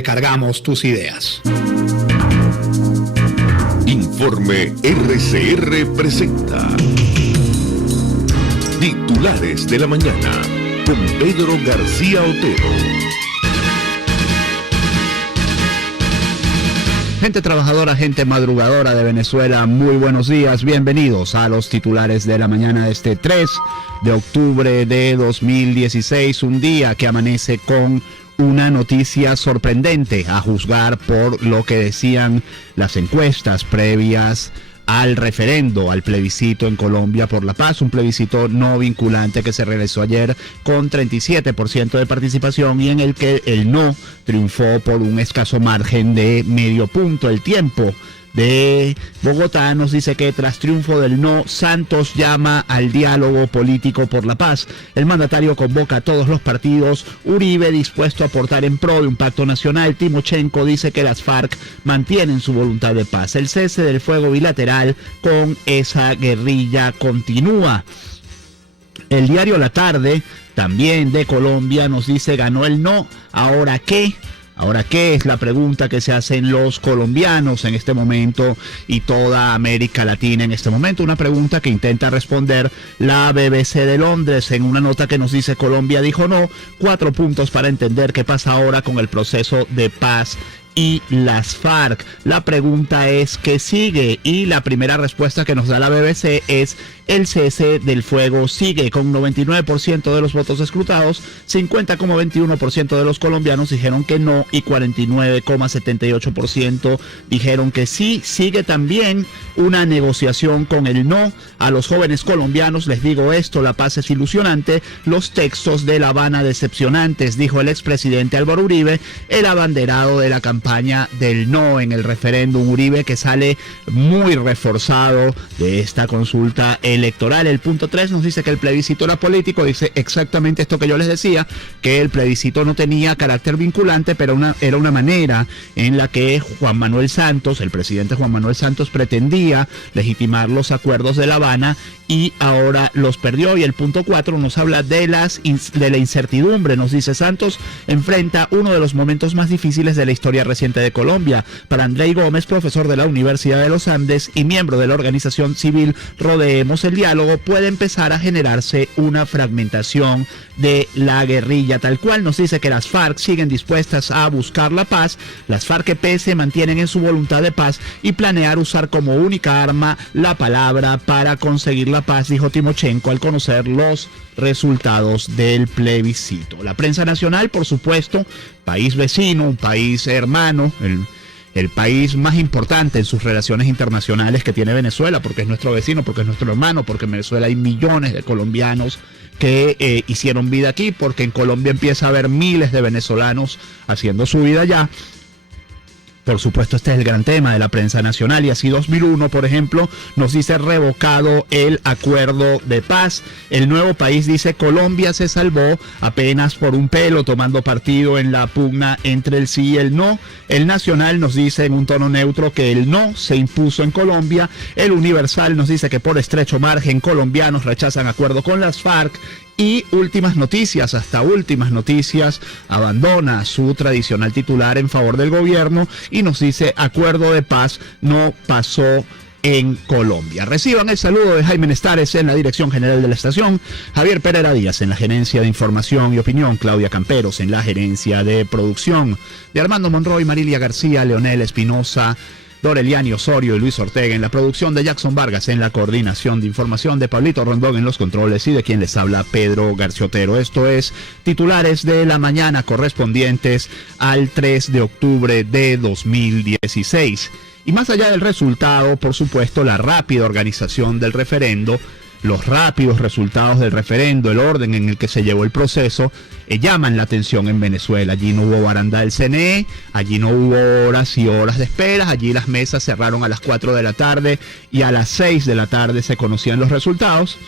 recargamos tus ideas. Informe RCR presenta Titulares de la Mañana con Pedro García Otero. Gente trabajadora, gente madrugadora de Venezuela, muy buenos días, bienvenidos a los titulares de la mañana de este 3 de octubre de 2016, un día que amanece con una noticia sorprendente a juzgar por lo que decían las encuestas previas al referendo, al plebiscito en Colombia por la paz, un plebiscito no vinculante que se realizó ayer con 37% de participación y en el que el no triunfó por un escaso margen de medio punto. El Tiempo de Bogotá nos dice que tras triunfo del no, Santos llama al diálogo político por la paz. El mandatario convoca a todos los partidos. Uribe dispuesto a aportar en pro de un pacto nacional. Timochenko dice que las FARC mantienen su voluntad de paz. El cese del fuego bilateral con esa guerrilla continúa. El diario La Tarde, también de Colombia, nos dice ganó el no, ¿ahora qué? Ahora, ¿qué es la pregunta que se hacen los colombianos en este momento y toda América Latina en este momento? Una pregunta que intenta responder la BBC de Londres en una nota que nos dice Colombia dijo no, 4 puntos para entender qué pasa ahora con el proceso de paz y las FARC. La pregunta es ¿qué sigue? Y la primera respuesta que nos da la BBC es el cese del fuego sigue con 99% de los votos escrutados, 50,21% de los colombianos dijeron que no y 49,78% dijeron que sí. Sigue también una negociación con el no. A los jóvenes colombianos les digo esto, la paz es ilusionante, los textos de La Habana decepcionantes, dijo el expresidente Álvaro Uribe, el abanderado de la campaña del no en el referéndum. Uribe que sale muy reforzado de esta consulta electoral. El punto 3 nos dice que el plebiscito era político, dice exactamente esto que yo les decía, que el plebiscito no tenía carácter vinculante, pero era una manera en la que Juan Manuel Santos, el presidente Juan Manuel Santos, pretendía legitimar los acuerdos de La Habana y ahora los perdió. Y el punto 4 nos habla de la incertidumbre, nos dice Santos enfrenta uno de los momentos más difíciles de la historia reciente de Colombia. Para Andrei Gómez, profesor de la Universidad de los Andes y miembro de la organización civil Rodeemos el Diálogo, puede empezar a generarse una fragmentación de la guerrilla. Tal cual nos dice que las FARC siguen dispuestas a buscar la paz, las FARC-EP se mantienen en su voluntad de paz y planear usar como única arma la palabra para conseguir la paz, dijo Timochenko al conocer los resultados del plebiscito. La prensa nacional, por supuesto, país vecino, un país hermano, el país más importante en sus relaciones internacionales que tiene Venezuela, porque es nuestro vecino, porque es nuestro hermano, porque en Venezuela hay millones de colombianos que hicieron vida aquí, porque en Colombia empieza a haber miles de venezolanos haciendo su vida allá. Por supuesto, este es el gran tema de la prensa nacional y así 2001, por ejemplo, nos dice revocado el acuerdo de paz. El Nuevo País dice Colombia se salvó apenas por un pelo, tomando partido en la pugna entre el sí y el no. El Nacional nos dice en un tono neutro que el no se impuso en Colombia. El Universal nos dice que por estrecho margen colombianos rechazan acuerdo con las FARC. Y Últimas Noticias, hasta Últimas Noticias, abandona su tradicional titular en favor del gobierno y nos dice acuerdo de paz no pasó en Colombia. Reciban el saludo de Jaime Nestares en la dirección general de la estación, Javier Pereira Díaz en la gerencia de información y opinión, Claudia Camperos en la gerencia de producción, de Armando Monroy, Marilia García, Leonel Espinosa, Doreliani Osorio y Luis Ortega en la producción, de Jackson Vargas en la coordinación de información, de Pablito Rondón en los controles y de quien les habla Pedro García Otero. Esto es Titulares de la Mañana correspondientes al 3 de octubre de 2016. Y más allá del resultado, por supuesto, la rápida organización del referendo, los rápidos resultados del referendo, el orden en el que se llevó el proceso, llaman la atención en Venezuela. Allí no hubo baranda del CNE, allí no hubo horas y horas de espera, allí las mesas cerraron a las 4 de la tarde y a las 6 de la tarde se conocían los resultados.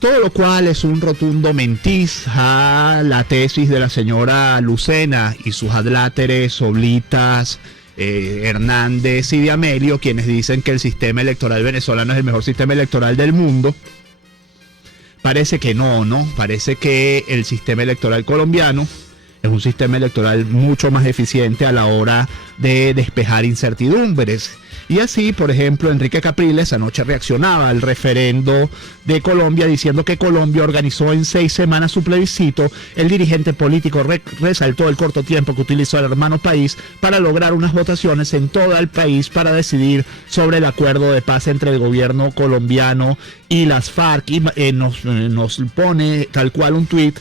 Todo lo cual es un rotundo mentiz a la tesis de la señora Lucena y sus adláteres, Oblitas, Hernández y de Amelio, quienes dicen que el sistema electoral venezolano es el mejor sistema electoral del mundo. Parece que no, parece que el sistema electoral colombiano es un sistema electoral mucho más eficiente a la hora de despejar incertidumbres. Y así, por ejemplo, Enrique Capriles anoche reaccionaba al referendo de Colombia diciendo que Colombia organizó en 6 semanas su plebiscito. El dirigente político resaltó el corto tiempo que utilizó el hermano país para lograr unas votaciones en todo el país para decidir sobre el acuerdo de paz entre el gobierno colombiano y las FARC. Y nos pone tal cual un tuit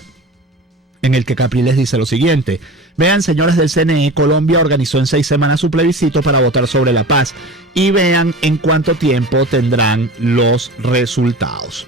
en el que Capriles dice lo siguiente: vean, señores del CNE, Colombia organizó en 6 semanas su plebiscito para votar sobre la paz y vean en cuánto tiempo tendrán los resultados.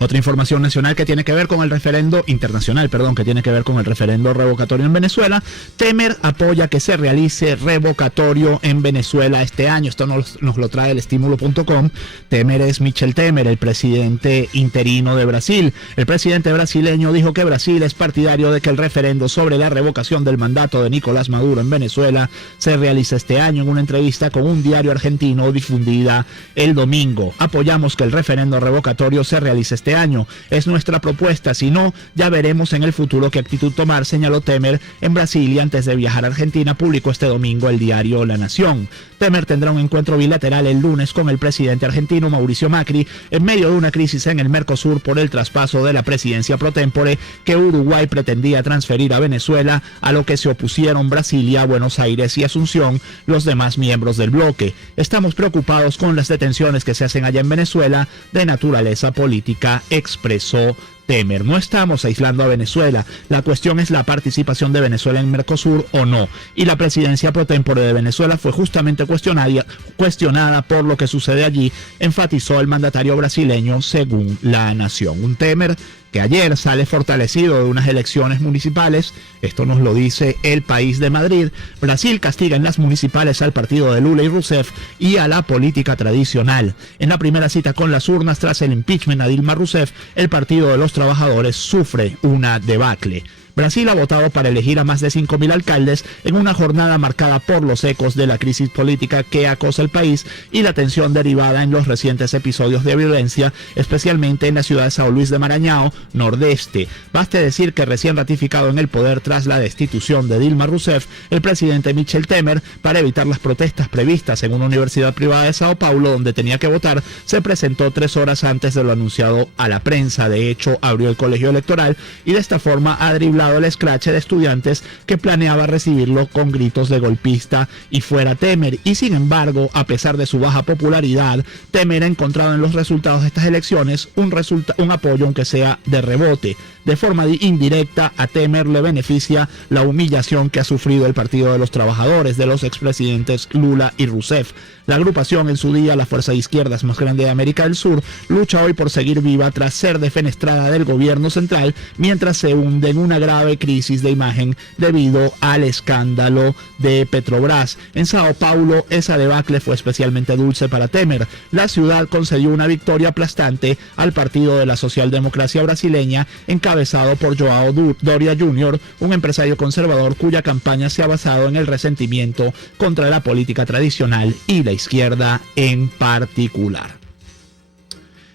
Otra información nacional que tiene que ver con el referendo internacional, que tiene que ver con el referendo revocatorio en Venezuela. Temer apoya que se realice revocatorio en Venezuela este año. Esto nos lo trae el estímulo.com. Temer es Michel Temer, el presidente interino de Brasil. El presidente brasileño dijo que Brasil es partidario de que el referendo sobre la revocación del mandato de Nicolás Maduro en Venezuela se realice este año. En una entrevista con un diario argentino difundida el domingo: apoyamos que el referendo revocatorio se realice este año. Es nuestra propuesta, si no, ya veremos en el futuro qué actitud tomar, señaló Temer en Brasil, y antes de viajar a Argentina publicó este domingo el diario La Nación. Temer tendrá un encuentro bilateral el lunes con el presidente argentino Mauricio Macri en medio de una crisis en el Mercosur por el traspaso de la presidencia pro tempore que Uruguay pretendía transferir a Venezuela, a lo que se opusieron Brasilia, Buenos Aires y Asunción, los demás miembros del bloque. Estamos preocupados con las detenciones que se hacen allá en Venezuela de naturaleza política, expresó Temer. No estamos aislando a Venezuela, la cuestión es la participación de Venezuela en Mercosur o no, y la presidencia pro tempore de Venezuela fue justamente cuestionada por lo que sucede allí, enfatizó el mandatario brasileño según La Nación. Un Temer que ayer sale fortalecido de unas elecciones municipales. Esto nos lo dice El País de Madrid. Brasil castiga en las municipales al partido de Lula y Rousseff y a la política tradicional. En la primera cita con las urnas tras el impeachment a Dilma Rousseff, el Partido de los Trabajadores sufre una debacle. Brasil ha votado para elegir a más de 5.000 alcaldes en una jornada marcada por los ecos de la crisis política que acosa el país y la tensión derivada en los recientes episodios de violencia, especialmente en la ciudad de São Luís de Maranhão, nordeste. Baste decir que recién ratificado en el poder tras la destitución de Dilma Rousseff, el presidente Michel Temer, para evitar las protestas previstas en una universidad privada de Sao Paulo donde tenía que votar, se presentó 3 horas antes de lo anunciado a la prensa. De hecho, abrió el colegio electoral y de esta forma ha driblado el escrache de estudiantes que planeaba recibirlo con gritos de golpista y fuera Temer. Y sin embargo, a pesar de su baja popularidad, Temer ha encontrado en los resultados de estas elecciones un apoyo, aunque sea de rebote. De forma indirecta, a Temer le beneficia la humillación que ha sufrido el Partido de los Trabajadores de los expresidentes Lula y Rousseff. La agrupación, en su día la fuerza de izquierdas más grande de América del Sur, lucha hoy por seguir viva tras ser defenestrada del gobierno central, mientras se hunde en una grave crisis de imagen debido al escándalo de Petrobras. En Sao Paulo, esa debacle fue especialmente dulce para Temer. La ciudad concedió una victoria aplastante al Partido de la Socialdemocracia Brasileña, encabezado por João Doria Jr., un empresario conservador cuya campaña se ha basado en el resentimiento contra la política tradicional y la izquierda en particular.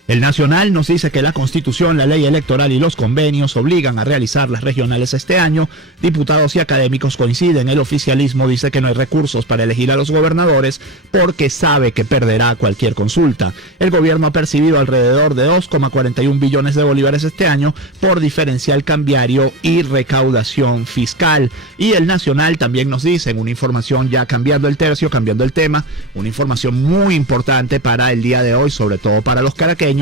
El Nacional nos dice que la Constitución, la ley electoral y los convenios obligan a realizar las regionales este año. Diputados y académicos coinciden. El oficialismo dice que no hay recursos para elegir a los gobernadores porque sabe que perderá cualquier consulta. El gobierno ha percibido alrededor de 2,41 billones de bolívares este año por diferencial cambiario y recaudación fiscal. Y el Nacional también nos dice, en una información ya cambiando el tercio, cambiando el tema, una información muy importante para el día de hoy, sobre todo para los caraqueños,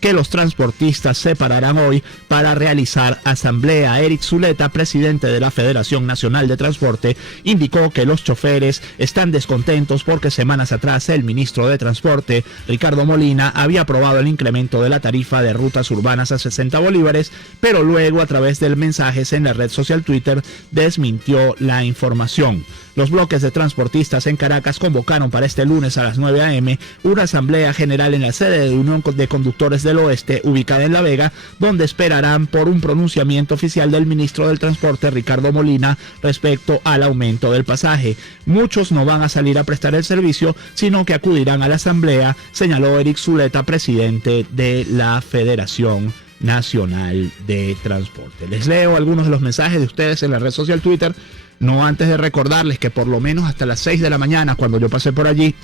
que los transportistas se pararán hoy para realizar asamblea. Eric Zuleta, presidente de la Federación Nacional de Transporte, indicó que los choferes están descontentos porque semanas atrás el ministro de Transporte, Ricardo Molina, había aprobado el incremento de la tarifa de rutas urbanas a 60 bolívares, pero luego a través de mensajes en la red social Twitter desmintió la información. Los bloques de transportistas en Caracas convocaron para este lunes a las 9 a.m. una asamblea general en la sede de Unión de Conductores del Oeste, ubicada en La Vega, donde esperarán por un pronunciamiento oficial del ministro del Transporte, Ricardo Molina, respecto al aumento del pasaje. Muchos no van a salir a prestar el servicio, sino que acudirán a la asamblea, señaló Eric Zuleta, presidente de la Federación Nacional de Transporte. Les leo algunos de los mensajes de ustedes en la red social Twitter, no antes de recordarles que por lo menos hasta las 6 de la mañana, cuando yo pasé por allí,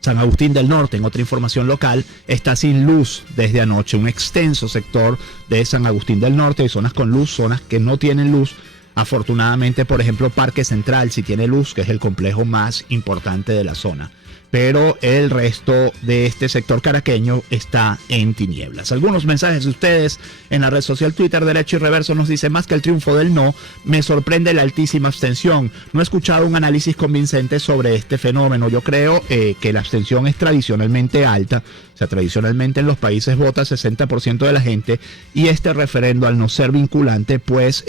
San Agustín del Norte, en otra información local, está sin luz desde anoche. Un extenso sector de San Agustín del Norte, hay zonas con luz, zonas que no tienen luz. Afortunadamente, por ejemplo, Parque Central sí tiene luz, que es el complejo más importante de la zona. Pero el resto de este sector caraqueño está en tinieblas. Algunos mensajes de ustedes en la red social Twitter, derecho y reverso, nos dice: más que el triunfo del no, me sorprende la altísima abstención. No he escuchado un análisis convincente sobre este fenómeno. Yo creo que la abstención es tradicionalmente alta. O sea, tradicionalmente en los países vota 60% de la gente, y este referendo, al no ser vinculante, pues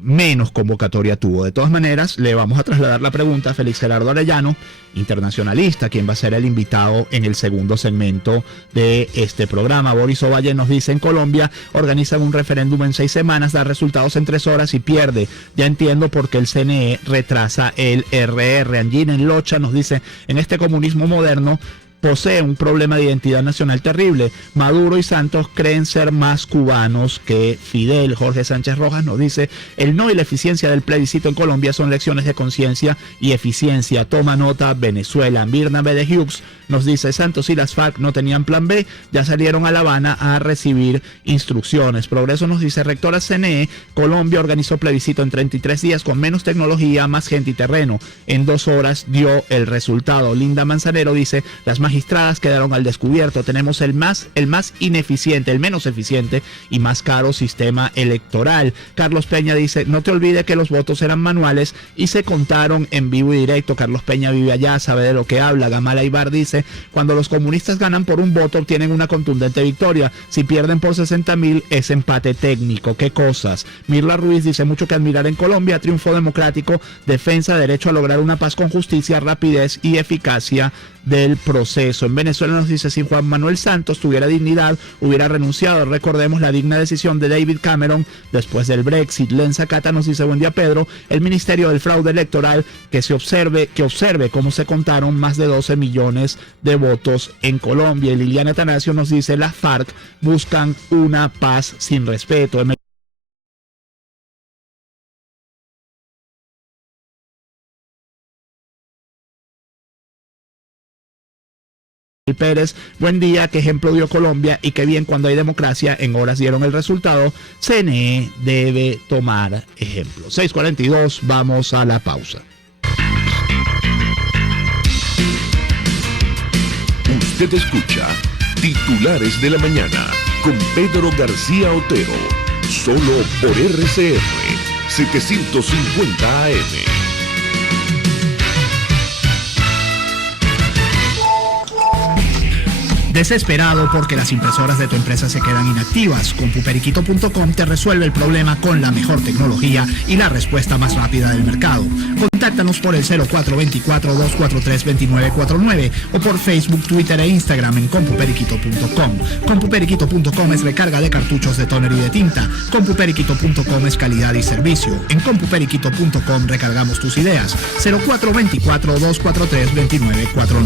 menos convocatoria tuvo. De todas maneras, le vamos a trasladar la pregunta a Félix Gerardo Arellano, internacionalista, quien va a ser el invitado en el segundo segmento de este programa. Boris Ovalle nos dice: en Colombia organizan un referéndum en 6 semanas, da resultados en 3 horas y pierde. Ya entiendo por qué el CNE retrasa el RR. Angina en Locha nos dice: en este comunismo moderno posee un problema de identidad nacional terrible. Maduro y Santos creen ser más cubanos que Fidel. Jorge Sánchez Rojas nos dice: el no y la eficiencia del plebiscito en Colombia son lecciones de conciencia y eficiencia. Toma nota Venezuela. Mirna B. de Hughes nos dice: Santos y las FARC no tenían plan B, ya salieron a La Habana a recibir instrucciones. Progreso nos dice: rectora CNE, Colombia organizó plebiscito en 33 días con menos tecnología, más gente y terreno. En 2 horas dio el resultado. Linda Manzanero dice: las magistradas quedaron al descubierto. Tenemos el más ineficiente, el menos eficiente y más caro sistema electoral. Carlos Peña dice: no te olvides que los votos eran manuales y se contaron en vivo y directo. Carlos Peña vive allá, sabe de lo que habla. Gamal Aybar dice: cuando los comunistas ganan por un voto, obtienen una contundente victoria. Si pierden por 60.000, es empate técnico. ¿Qué cosas? Mirla Ruiz dice: mucho que admirar en Colombia, triunfo democrático, defensa, derecho a lograr una paz con justicia, rapidez y eficacia del proceso. En Venezuela nos dice: si Juan Manuel Santos tuviera dignidad, hubiera renunciado. Recordemos la digna decisión de David Cameron después del Brexit. Lenza Cata nos dice: buen día, Pedro. El Ministerio del Fraude Electoral que observe cómo se contaron más de 12 millones de votos en Colombia. Y Liliana Atanasio nos dice: las FARC buscan una paz sin respeto. Pérez, buen día, qué ejemplo dio Colombia y qué bien cuando hay democracia, en horas dieron el resultado. CNE debe tomar ejemplo. 6:42, vamos a la pausa. Usted escucha Titulares de la Mañana con Pedro García Otero, solo por RCR 750 AM. Desesperado porque las impresoras de tu empresa se quedan inactivas. Compuperiquito.com te resuelve el problema con la mejor tecnología y la respuesta más rápida del mercado. Contáctanos por el 0424-243-2949 o por Facebook, Twitter e Instagram en compuperiquito.com. Compuperiquito.com es recarga de cartuchos de tóner y de tinta. Compuperiquito.com es calidad y servicio. En compuperiquito.com recargamos tus ideas. 0424-243-2949.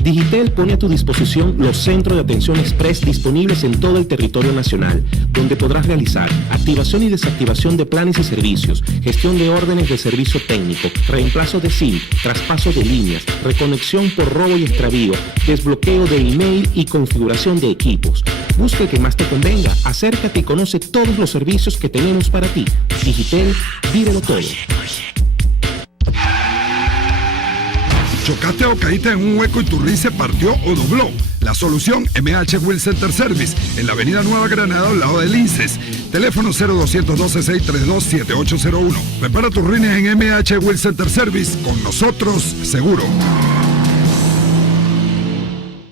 Digitel pone a tu disposición los centros de atención express disponibles en todo el territorio nacional, donde podrás realizar activación y desactivación de planes y servicios, gestión de órdenes de servicio técnico, reemplazo de SIM, traspaso de líneas, reconexión por robo y extravío, desbloqueo de email y configuración de equipos. Busca el que más te convenga, acércate y conoce todos los servicios que tenemos para ti. Digitel, vívelo todo. ¿Chocaste o caíste en un hueco y tu rin se partió o dobló? La solución, MH Wheel Center Service, en la avenida Nueva Granada, al lado del INSES. Teléfono 0212-632-7801. Repara tus rines en MH Wheel Center Service. Con nosotros, seguro.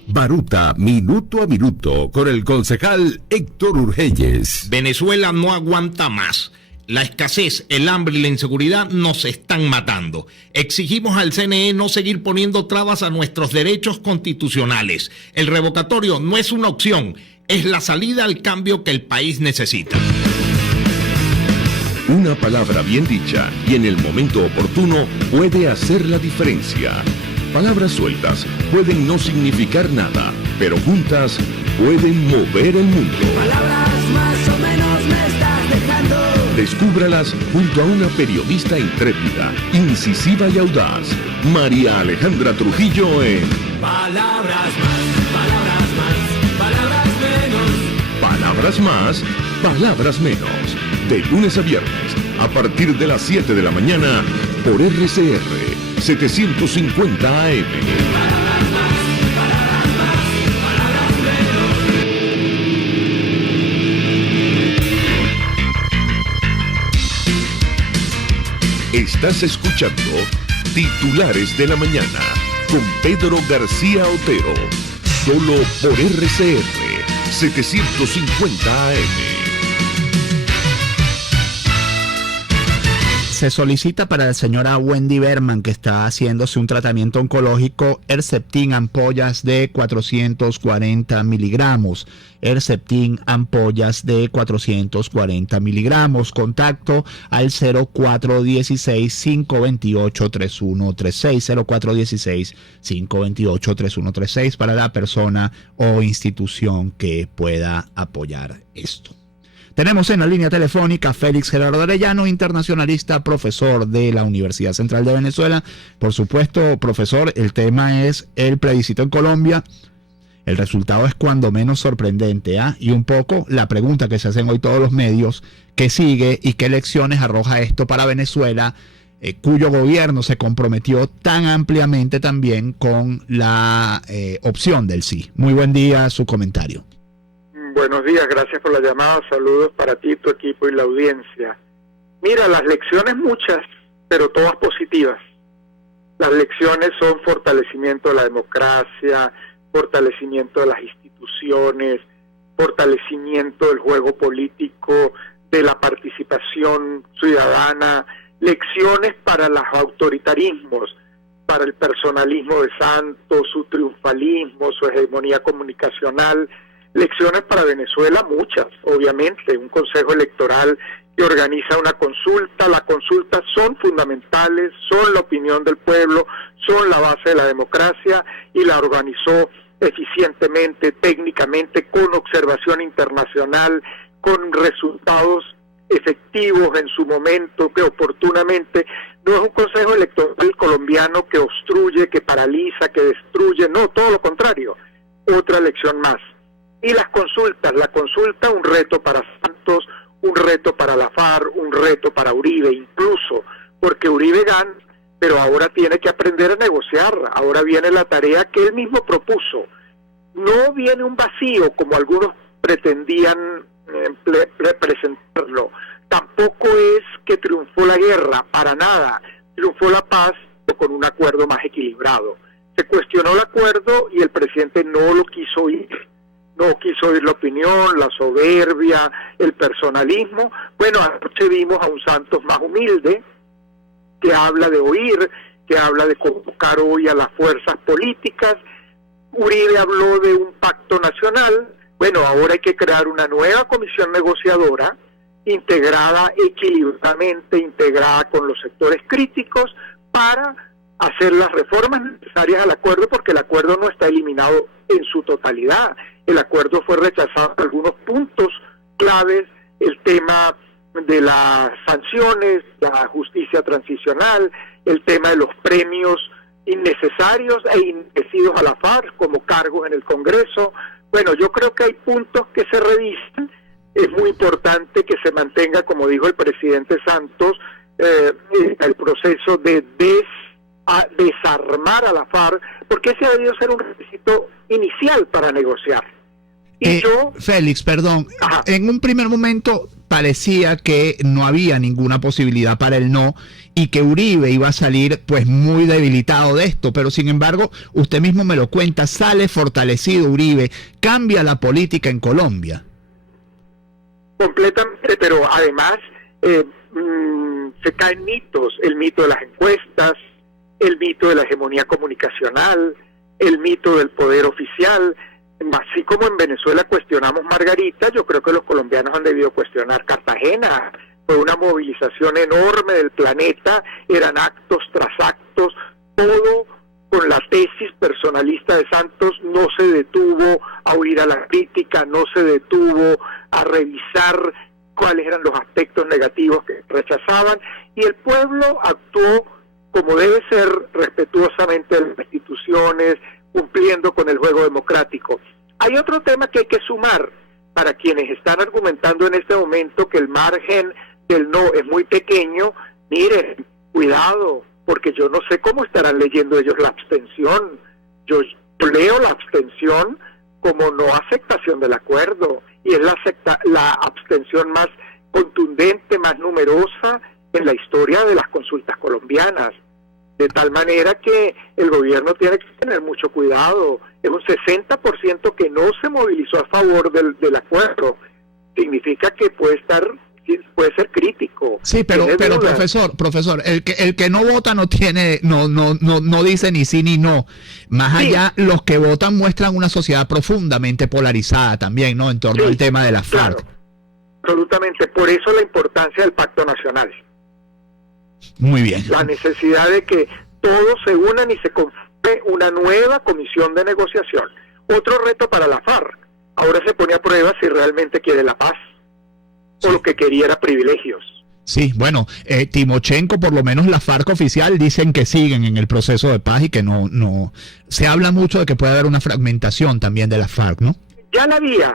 Baruta, minuto a minuto, con el concejal Héctor Urgelles. Venezuela no aguanta más. La escasez, el hambre y la inseguridad nos están matando. Exigimos al CNE no seguir poniendo trabas a nuestros derechos constitucionales. El revocatorio no es una opción, es la salida al cambio que el país necesita. Una palabra bien dicha y en el momento oportuno puede hacer la diferencia. Palabras sueltas pueden no significar nada, pero juntas pueden mover el mundo. Palabras más o menos me estás dejando. Descúbralas junto a una periodista intrépida, incisiva y audaz, María Alejandra Trujillo en Palabras más, palabras más, palabras menos. Palabras más, palabras menos. De lunes a viernes, a partir de las 7 de la mañana, por RCR 750 AM. Estás escuchando Titulares de la Mañana con Pedro García Otero, solo por RCR 750 AM. Se solicita para la señora Wendy Berman, que está haciéndose un tratamiento oncológico, Herceptin ampollas de 440 miligramos. Herceptin ampollas de 440 miligramos. Contacto al 0416-528-3136. 0416-528-3136 para la persona o institución que pueda apoyar esto. Tenemos en la línea telefónica a Félix Gerardo Arellano, internacionalista, profesor de la Universidad Central de Venezuela. Por supuesto, profesor, el tema es el plebiscito en Colombia. El resultado es cuando menos sorprendente, y un poco la pregunta que se hacen hoy todos los medios, ¿qué sigue y qué lecciones arroja esto para Venezuela, cuyo gobierno se comprometió tan ampliamente también con la opción del sí? Muy buen día, su comentario. Buenos días, gracias por la llamada, saludos para ti, tu equipo y la audiencia. Mira, las lecciones muchas, pero todas positivas. Las lecciones son fortalecimiento de la democracia, fortalecimiento de las instituciones, fortalecimiento del juego político, de la participación ciudadana, lecciones para los autoritarismos, para el personalismo de Santos, su triunfalismo, su hegemonía comunicacional. Lecciones para Venezuela, muchas, obviamente, un consejo electoral que organiza una consulta. Las consultas son fundamentales, son la opinión del pueblo, son la base de la democracia, y la organizó eficientemente, técnicamente, con observación internacional, con resultados efectivos en su momento, que oportunamente. No es un consejo electoral colombiano que obstruye, que paraliza, que destruye, no, todo lo contrario. Otra lección más. Y las consultas, la consulta un reto para Santos, un reto para la FARC, un reto para Uribe, incluso, porque Uribe gana, pero ahora tiene que aprender a negociar. Ahora viene la tarea que él mismo propuso. No viene un vacío como algunos pretendían presentarlo. Tampoco es que triunfó la guerra, para nada. Triunfó la paz con un acuerdo más equilibrado. Se cuestionó el acuerdo y el presidente no lo quiso oír. No quiso oír la opinión, la soberbia, el personalismo. Bueno, anoche vimos a un Santos más humilde, que habla de oír, que habla de convocar hoy a las fuerzas políticas. Uribe habló de un pacto nacional. Bueno, ahora hay que crear una nueva comisión negociadora, integrada equilibradamente, integrada con los sectores críticos, para hacer las reformas necesarias al acuerdo, porque el acuerdo no está eliminado en su totalidad. El acuerdo fue rechazado en algunos puntos claves, el tema de las sanciones, la justicia transicional, el tema de los premios innecesarios e inmerecidos a la FARC como cargos en el Congreso. Bueno, yo creo que hay puntos que se revisan. Es muy importante que se mantenga, como dijo el presidente Santos, el proceso de desarmar a la FARC, porque ese ha debido ser un requisito inicial para negociar. Y Félix, perdón, en un primer momento parecía que no había ninguna posibilidad para el no y que Uribe iba a salir pues muy debilitado de esto, pero sin embargo, usted mismo me lo cuenta, sale fortalecido Uribe, cambia la política en Colombia. Completamente, pero además se caen mitos, el mito de las encuestas, el mito de la hegemonía comunicacional, el mito del poder oficial. Así como en Venezuela cuestionamos Margarita, yo creo que los colombianos han debido cuestionar Cartagena. Fue una movilización enorme del planeta, eran actos tras actos, todo con la tesis personalista de Santos, no se detuvo a oír a la crítica, no se detuvo a revisar cuáles eran los aspectos negativos que rechazaban, y el pueblo actuó como debe ser, respetuosamente de las instituciones, cumpliendo con el juego democrático. Hay otro tema que hay que sumar para quienes están argumentando en este momento que el margen del no es muy pequeño. Miren, cuidado, porque yo no sé cómo estarán leyendo ellos la abstención. Yo leo la abstención como no aceptación del acuerdo, y es la abstención más contundente, más numerosa en la historia de las consultas colombianas, de tal manera que el gobierno tiene que tener mucho cuidado. Es un 60% que no se movilizó a favor del acuerdo. Significa que puede ser crítico. Sí, pero profesor, el que no vota no dice ni sí ni no. Más allá, los que votan muestran una sociedad profundamente polarizada también, ¿no? En torno al tema de la FARC. Claro, absolutamente. Por eso la importancia del Pacto Nacional. Muy bien. La necesidad de que todos se unan y se conforme una nueva comisión de negociación. Otro reto para la FARC. Ahora se pone a prueba si realmente quiere la paz, o lo que quería era privilegios. Sí, bueno, Timochenko, por lo menos la FARC oficial, dicen que siguen en el proceso de paz y que no se habla mucho de que puede haber una fragmentación también de la FARC, ¿no? Ya la había,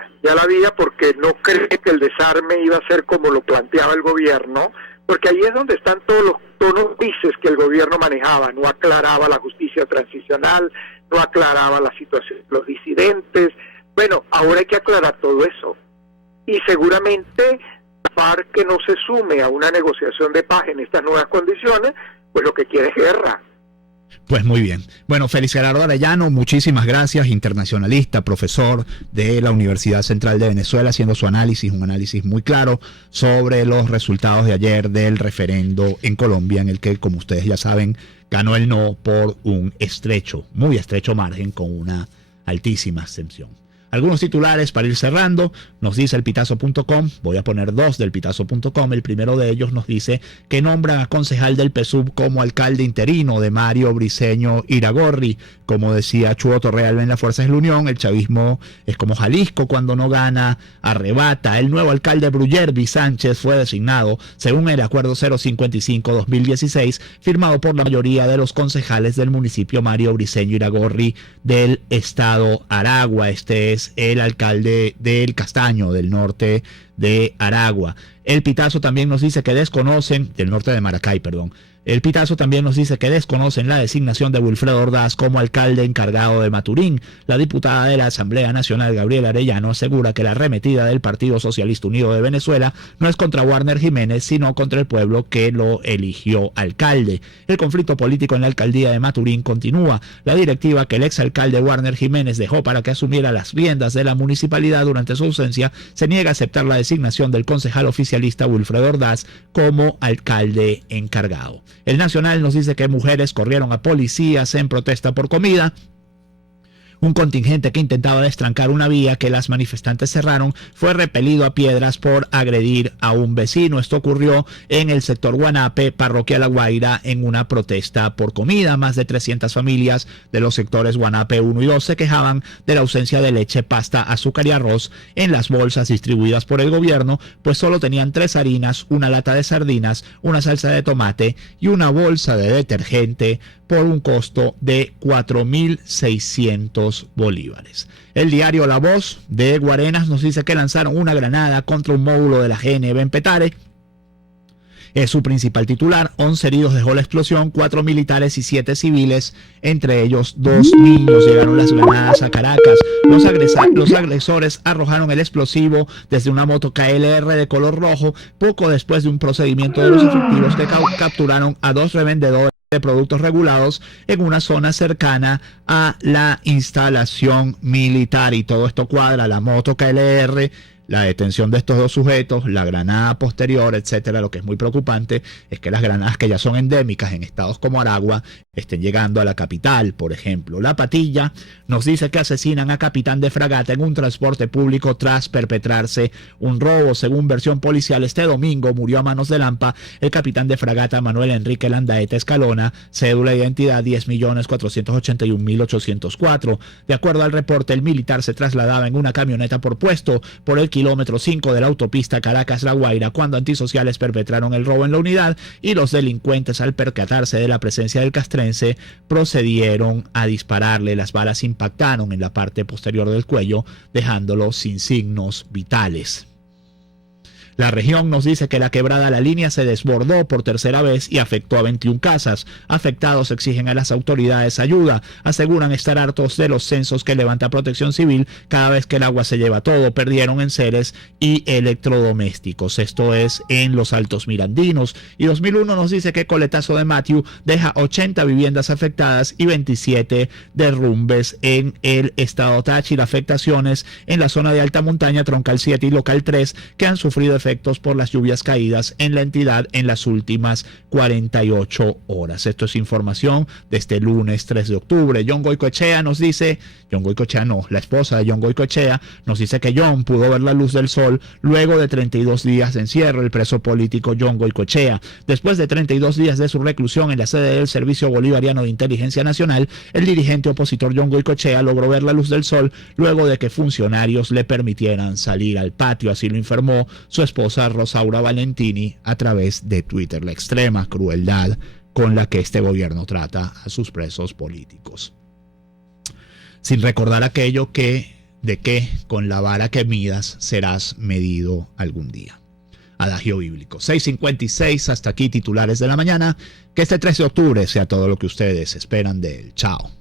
porque no cree que el desarme iba a ser como lo planteaba el gobierno, porque ahí es donde están todos los tonos grises que el gobierno manejaba. No aclaraba la justicia transicional, no aclaraba la situación de los disidentes. Bueno, ahora hay que aclarar todo eso. Y seguramente la FARC, que no se sume a una negociación de paz en estas nuevas condiciones, pues lo que quiere es guerra. Pues muy bien. Bueno, Félix Gerardo Arellano, muchísimas gracias, internacionalista, profesor de la Universidad Central de Venezuela, haciendo su análisis, un análisis muy claro sobre los resultados de ayer del referendo en Colombia, en el que, como ustedes ya saben, ganó el no por un muy estrecho margen, con una altísima abstención. Algunos titulares para ir cerrando, nos dice elpitazo.com, voy a poner dos del pitazo.com. El primero de ellos nos dice que nombran a concejal del PSUV como alcalde interino de Mario Briceño Iragorri. Como decía Chuo Torrealba en las Fuerzas de la Unión, el chavismo es como Jalisco cuando no gana, arrebata. El nuevo alcalde Bruyervi Sánchez fue designado según el acuerdo 055-2016, firmado por la mayoría de los concejales del municipio Mario Briceño Iragorri del estado Aragua. Este es el alcalde del Castaño, del norte de Aragua. El Pitazo también nos dice que desconocen, del norte de Maracay, perdón. El Pitazo también nos dice que desconocen la designación de Wilfredo Ordaz como alcalde encargado de Maturín. La diputada de la Asamblea Nacional, Gabriela Arellano, asegura que la arremetida del Partido Socialista Unido de Venezuela no es contra Warner Jiménez, sino contra el pueblo que lo eligió alcalde. El conflicto político en la alcaldía de Maturín continúa. La directiva que el exalcalde Warner Jiménez dejó para que asumiera las riendas de la municipalidad durante su ausencia se niega a aceptar la designación del concejal oficialista Wilfredo Ordaz como alcalde encargado. El Nacional nos dice que mujeres corrieron a policías en protesta por comida. Un contingente que intentaba destrancar una vía que las manifestantes cerraron fue repelido a piedras por agredir a un vecino. Esto ocurrió en el sector Guanape, parroquia La Guaira, en una protesta por comida. Más de 300 familias de los sectores Guanape 1 y 2 se quejaban de la ausencia de leche, pasta, azúcar y arroz en las bolsas distribuidas por el gobierno, pues solo tenían 3 harinas, una lata de sardinas, una salsa de tomate y una bolsa de detergente por un costo de 4.600 bolívares. El diario La Voz de Guarenas nos dice que lanzaron una granada contra un módulo de la GNB en Petare. Es su principal titular. 11 heridos dejó la explosión, 4 militares y 7 civiles, entre ellos 2 niños. Llegaron las granadas a Caracas. Los agresores arrojaron el explosivo desde una moto KLR de color rojo, poco después de un procedimiento de los efectivos que capturaron a 2 revendedores de productos regulados en una zona cercana a la instalación militar. Y todo esto cuadra: la moto KLR, la detención de estos dos sujetos, la granada posterior, etcétera. Lo que es muy preocupante es que las granadas que ya son endémicas en estados como Aragua estén llegando a la capital, por ejemplo. La Patilla nos dice que asesinan a capitán de fragata en un transporte público tras perpetrarse un robo. Según versión policial, este domingo murió a manos de Lampa el capitán de fragata Manuel Enrique Landaeta Escalona, cédula de identidad 10.481.804. De acuerdo al reporte, el militar se trasladaba en una camioneta por puesto por el kilómetro 5 de la autopista Caracas-La Guaira cuando antisociales perpetraron el robo en la unidad, y los delincuentes, al percatarse de la presencia del castrense, procedieron a dispararle. Las balas impactaron en la parte posterior del cuello, dejándolo sin signos vitales. La región nos dice que la quebrada La Línea se desbordó por tercera vez y afectó a 21 casas. Afectados exigen a las autoridades ayuda. Aseguran estar hartos de los censos que levanta Protección Civil cada vez que el agua se lleva todo. Perdieron enseres y electrodomésticos. Esto es en los Altos Mirandinos. Y 2001 nos dice que coletazo de Matthew deja 80 viviendas afectadas y 27 derrumbes en el estado Táchira. Afectaciones en la zona de alta montaña, Troncal 7 y Local 3, que han sufrido efectos por las lluvias caídas en la entidad en las últimas 48 horas. Esto es información de este lunes 3 de octubre. John Goicoechea nos dice, la esposa de John Goicoechea nos dice que John pudo ver la luz del sol luego de 32 días de encierro. El preso político John Goicoechea, después de 32 días de su reclusión en la sede del Servicio Bolivariano de Inteligencia Nacional, el dirigente opositor John Goicoechea logró ver la luz del sol luego de que funcionarios le permitieran salir al patio. Así lo informó su esposa Rosaura Valentini a través de Twitter. La extrema crueldad con la que este gobierno trata a sus presos políticos, sin recordar aquello de que con la vara que midas serás medido algún día. Adagio bíblico. 6:56, hasta aquí titulares de la mañana. Que este 3 de octubre sea todo lo que ustedes esperan de él. Chao.